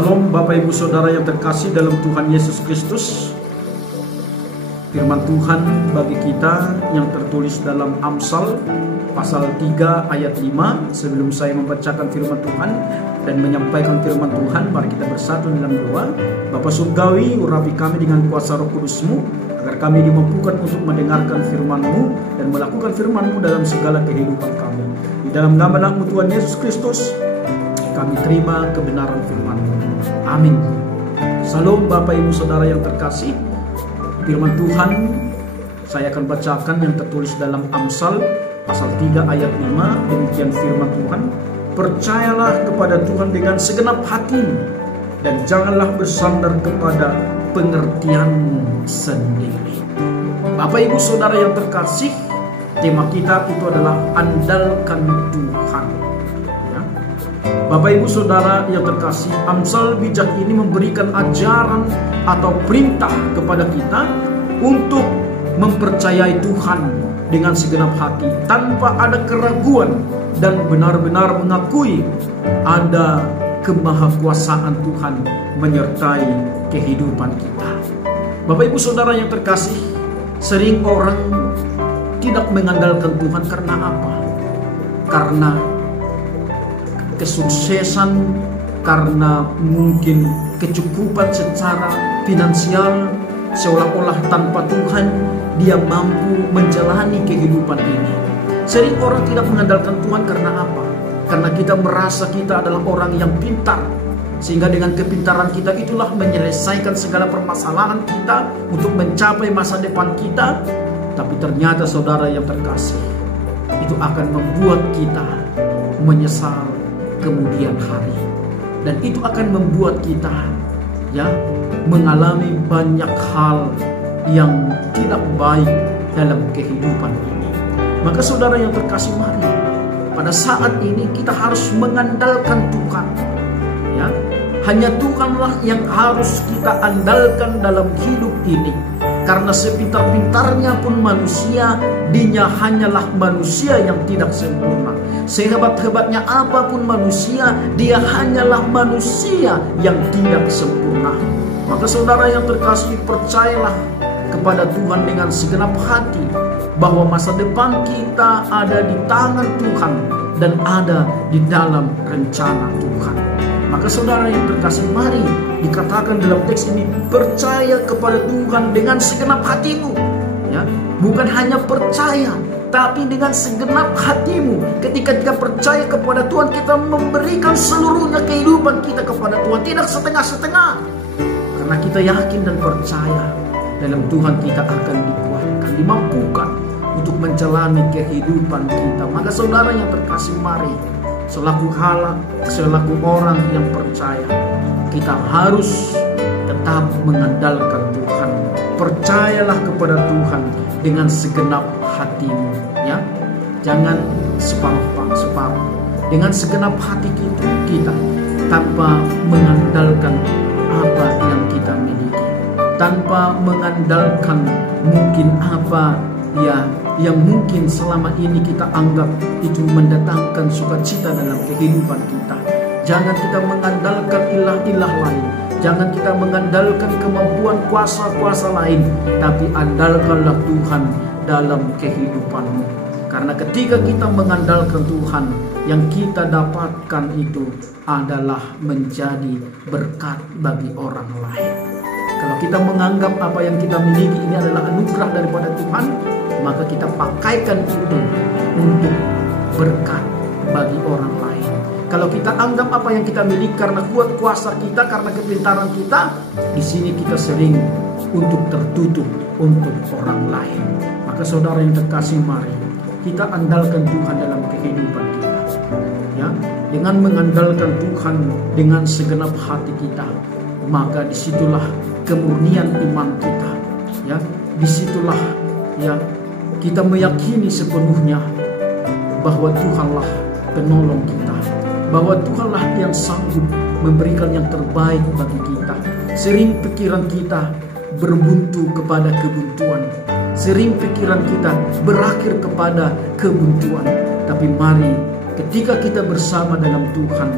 Salam Bapak Ibu Saudara yang terkasih dalam Tuhan Yesus Kristus. Firman Tuhan bagi kita yang tertulis dalam Amsal pasal 3 ayat 5. Sebelum saya membacakan firman Tuhan dan menyampaikan firman Tuhan, mari kita bersatu dalam doa. Bapa Surgawi, urapi kami dengan kuasa Roh Kudus-Mu, agar kami dimampukan untuk mendengarkan firman-Mu dan melakukan firman-Mu dalam segala kehidupan kami. Di dalam nama Anakmu Tuhan Yesus Kristus, kami terima kebenaran firman-Mu. Amin. Salam Bapak Ibu Saudara yang terkasih. Firman Tuhan saya akan bacakan yang tertulis dalam Amsal pasal 3 ayat 5. Demikian firman Tuhan. Percayalah kepada Tuhan dengan segenap hati dan janganlah bersandar kepada pengertianmu sendiri. Bapak Ibu Saudara yang terkasih, tema kita itu adalah andalkan Tuhan. Bapak Ibu Saudara yang terkasih, Amsal bijak ini memberikan ajaran atau perintah kepada kita untuk mempercayai Tuhan dengan segenap hati tanpa ada keraguan dan benar-benar mengakui ada kemahakuasaan Tuhan menyertai kehidupan kita. Bapak Ibu Saudara yang terkasih, sering orang tidak mengandalkan Tuhan karena apa? Karena kesuksesan, karena mungkin kecukupan secara finansial, seolah-olah tanpa Tuhan dia mampu menjalani kehidupan ini. Sering orang tidak mengandalkan Tuhan karena apa? Karena kita merasa kita adalah orang yang pintar, sehingga dengan kepintaran kita itulah menyelesaikan segala permasalahan kita untuk mencapai masa depan kita. Tapi ternyata saudara yang terkasih, itu akan membuat kita menyesal kemudian hari, dan itu akan membuat kita mengalami banyak hal yang tidak baik dalam kehidupan ini. Maka saudara yang terkasih, mari pada saat ini kita harus mengandalkan Tuhan. Hanya Tuhanlah yang harus kita andalkan dalam hidup ini. Karena sepintar-pintarnya pun manusia, dinya hanyalah manusia yang tidak sempurna. Sehebat-hebatnya apapun manusia, dia hanyalah manusia yang tidak sempurna. Maka saudara yang terkasih, percayalah kepada Tuhan dengan segenap hati bahwa masa depan kita ada di tangan Tuhan dan ada di dalam rencana Tuhan. Maka saudara yang terkasih, mari dikatakan dalam teks ini, percaya kepada Tuhan dengan segenap hatimu. Bukan hanya percaya, tapi dengan segenap hatimu. Ketika kita percaya kepada Tuhan, kita memberikan seluruhnya kehidupan kita kepada Tuhan, tidak setengah-setengah. Karena kita yakin dan percaya dalam Tuhan kita akan dikuatkan, dimampukan untuk menjalani kehidupan kita. Maka saudara yang terkasih, mari selaku orang yang percaya, kita harus tetap mengandalkan Tuhan. Percayalah kepada Tuhan dengan segenap hatimu, jangan separuh-separuh. Dengan segenap hati kita tanpa mengandalkan apa yang kita miliki, tanpa mengandalkan mungkin apa yang mungkin selama ini kita anggap itu mendatangkan sukacita dalam kehidupan kita. Jangan kita mengandalkan ilah-ilah lain, jangan kita mengandalkan kemampuan kuasa-kuasa lain, tapi andalkanlah Tuhan dalam kehidupanmu. Karena ketika kita mengandalkan Tuhan, yang kita dapatkan itu adalah menjadi berkat bagi orang lain. Kalau kita menganggap apa yang kita miliki ini adalah anugerah daripada Tuhan, maka kita pakaikan itu untuk berkat bagi orang lain. Kalau kita anggap apa yang kita miliki karena kuat kuasa kita, karena kepintaran kita, di sini kita sering untuk tertutup untuk orang lain. Maka saudara yang terkasih, mari kita andalkan Tuhan dalam kehidupan kita. Dengan mengandalkan Tuhan dengan segenap hati kita, maka disitulah kemurnian iman kita. Disitulah kita meyakini sepenuhnya bahwa Tuhanlah penolong kita, bahwa Tuhanlah yang sanggup memberikan yang terbaik bagi kita. Sering pikiran kita berbuntu kepada kebuntuan, sering pikiran kita berakhir kepada kebuntuan. Tapi mari ketika kita bersama dalam Tuhan,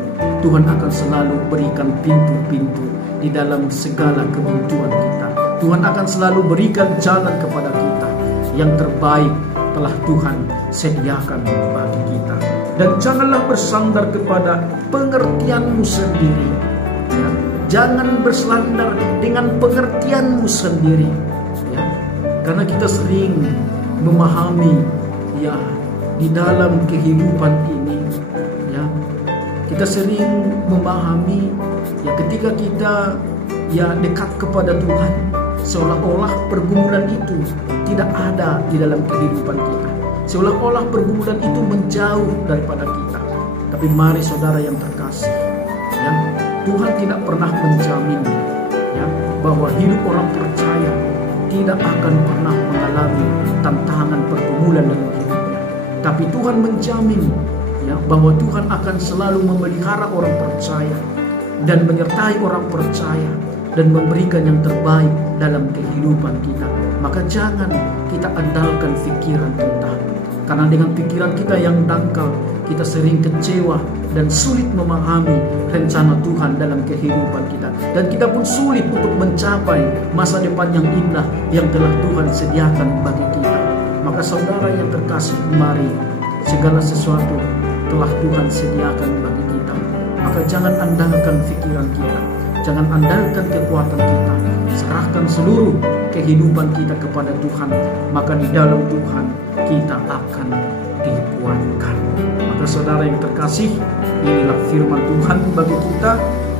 Tuhan akan selalu berikan pintu-pintu di dalam segala kebutuhan kita. Tuhan akan selalu berikan jalan kepada kita. Yang terbaik telah Tuhan sediakan bagi kita. Dan janganlah bersandar kepada pengertianmu sendiri. Ya. Jangan bersandar dengan pengertianmu sendiri. Ya. Karena kita sering memahami ya di dalam kehidupan ini, ya kita sering memahami ya ketika kita ya dekat kepada Tuhan, seolah-olah pergumulan itu tidak ada di dalam kehidupan kita, seolah-olah pergumulan itu menjauh daripada kita. Tapi mari saudara yang terkasih, ya Tuhan tidak pernah menjamin ya bahwa hidup orang percaya tidak akan pernah mengalami tantangan pergumulan dalam hidupnya. Tapi Tuhan menjamin ya bahwa Tuhan akan selalu memelihara orang percaya dan menyertai orang percaya dan memberikan yang terbaik dalam kehidupan kita. Maka jangan kita andalkan pikiran kita, karena dengan pikiran kita yang dangkal, kita sering kecewa dan sulit memahami rencana Tuhan dalam kehidupan kita. Dan kita pun sulit untuk mencapai masa depan yang indah yang telah Tuhan sediakan bagi kita. Maka saudara yang terkasih, mari segala sesuatu telah Tuhan sediakan bagi kita. Maka jangan andalkan pikiran kita, jangan andalkan kekuatan kita. Serahkan seluruh kehidupan kita kepada Tuhan. Maka di dalam Tuhan kita akan dikuatkan. Maka saudara yang terkasih, inilah firman Tuhan bagi kita,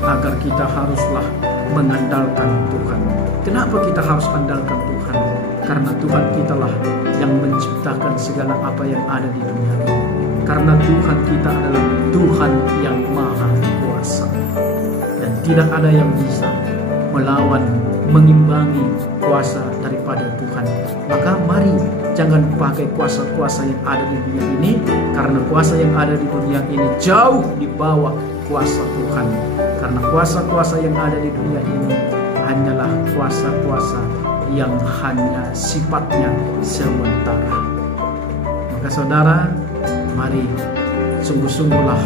agar kita haruslah mengandalkan Tuhan. Kenapa kita harus andalkan Tuhan? Karena Tuhan kitalah yang menciptakan segala apa yang ada di dunia ini. Karena Tuhan kita adalah Tuhan yang maha kuasa, dan tidak ada yang bisa melawan, mengimbangi kuasa daripada Tuhan. Maka mari jangan pakai kuasa-kuasa yang ada di dunia ini, karena kuasa yang ada di dunia ini jauh di bawah kuasa Tuhan. Karena kuasa-kuasa yang ada di dunia ini hanyalah kuasa-kuasa yang hanya sifatnya sementara. Maka saudara, mari sungguh-sungguhlah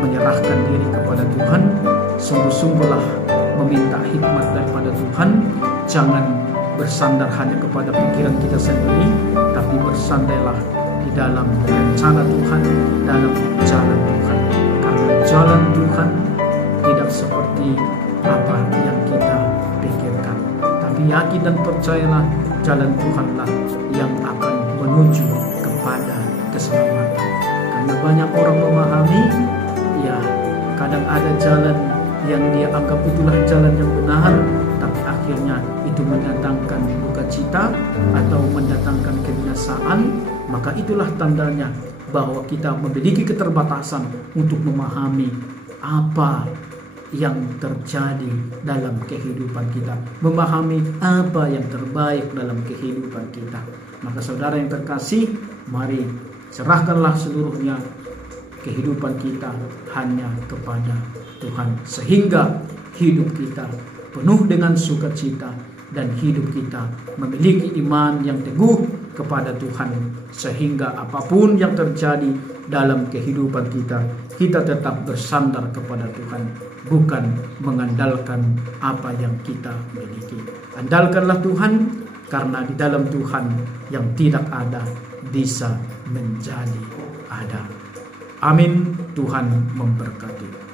menyerahkan diri kepada Tuhan, sungguh-sungguhlah meminta hikmat daripada Tuhan. Jangan bersandar hanya kepada pikiran kita sendiri, tapi bersandailah di dalam rencana Tuhan, dalam jalan Tuhan. Karena jalan Tuhan tidak seperti apa yang kita pikirkan, tapi yakin dan percayalah jalan Tuhanlah yang akan menuju kepada keselamatan. Karena banyak orang memahami, ya kadang ada jalan yang dia anggap itulah jalan yang benar, tapi akhirnya itu mendatangkan duka cita atau mendatangkan kebinasaan. Maka itulah tandanya bahwa kita memiliki keterbatasan untuk memahami apa yang terjadi dalam kehidupan kita, memahami apa yang terbaik dalam kehidupan kita. Maka saudara yang terkasih, mari serahkanlah seluruhnya kehidupan kita hanya kepada Tuhan, sehingga hidup kita penuh dengan sukacita dan hidup kita memiliki iman yang teguh kepada Tuhan, sehingga apapun yang terjadi dalam kehidupan kita, kita tetap bersandar kepada Tuhan, bukan mengandalkan apa yang kita miliki. Andalkanlah Tuhan, karena di dalam Tuhan yang tidak ada bisa menjadi ada. Amin. Tuhan memberkati.